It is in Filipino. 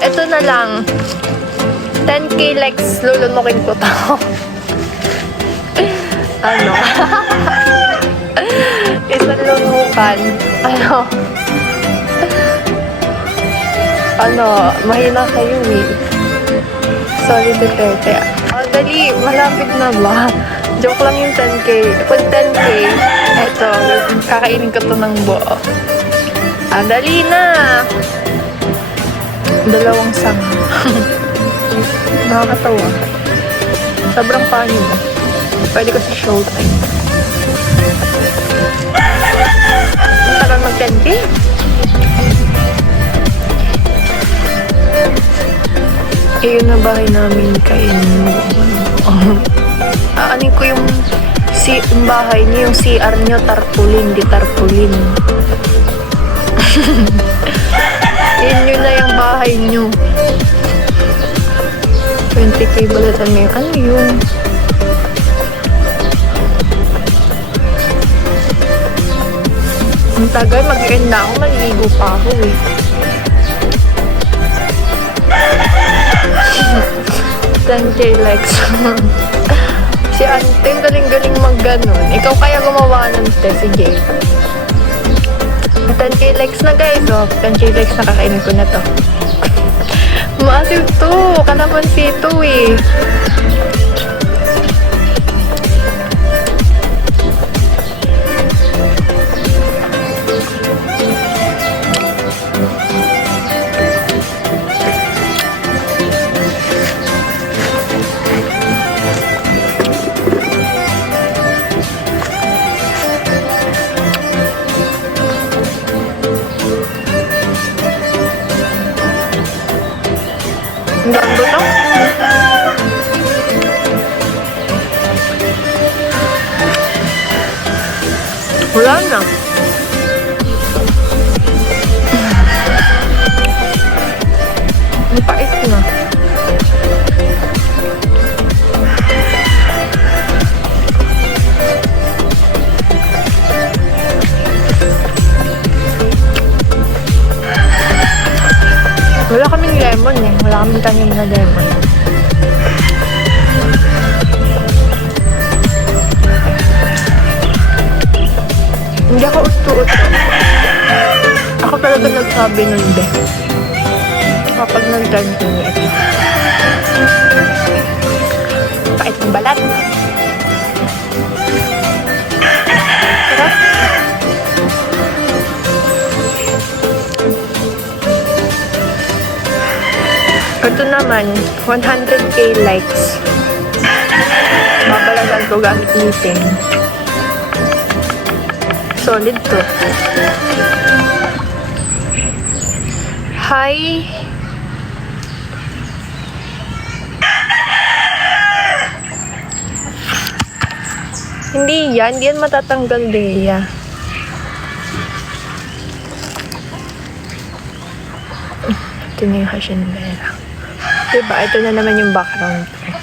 ito na lang. 10k likes, lulunukin ko to. Ano? Isang lunukan. Mahina kayo eh. Sorry, Duterte. Dali, malapit na ba? Joke lang yung 10k. Pag 10k, eto, kakainin ko to ng buo. Dali na! 2 sanga. Nakakatawa. Sobrang funny ba? Pwede ko sa showtime. Ang tagal mag-10k. Yun na bahay namin kainin. Aanin ko yung bahay niyo, yung CR niyo, tarpaulin, di tarpaulin. Yun na yung bahay niyo. 20k balatan mo yun. Ano yun? Ang tagal, mag-end na ako, maliligo pa ako eh. K likes. Si ante, galing-galing mag-ganon. Ikaw kaya gumawa ng test, sige. 10k likes na guys, 10k likes na, kakainin ko na to. Maasiw to, kalamansi to eh. Ang ganda to. Wala na. Ang pait na. Wala kaming lemon eh. Wala kaming tanim na lemon. Hindi ako usto-usto. Ako talaga nagsabi nun, be. Kapag nag-turn to me, ito. Pait ng balat. Sarap. Ito naman, 100k likes. Babalagan ko gamit ngipin. Solid to. Hi! Hindi yan matatanggal, Leia. Ito na yung haciendera. Diba? Ito na naman yung background ko.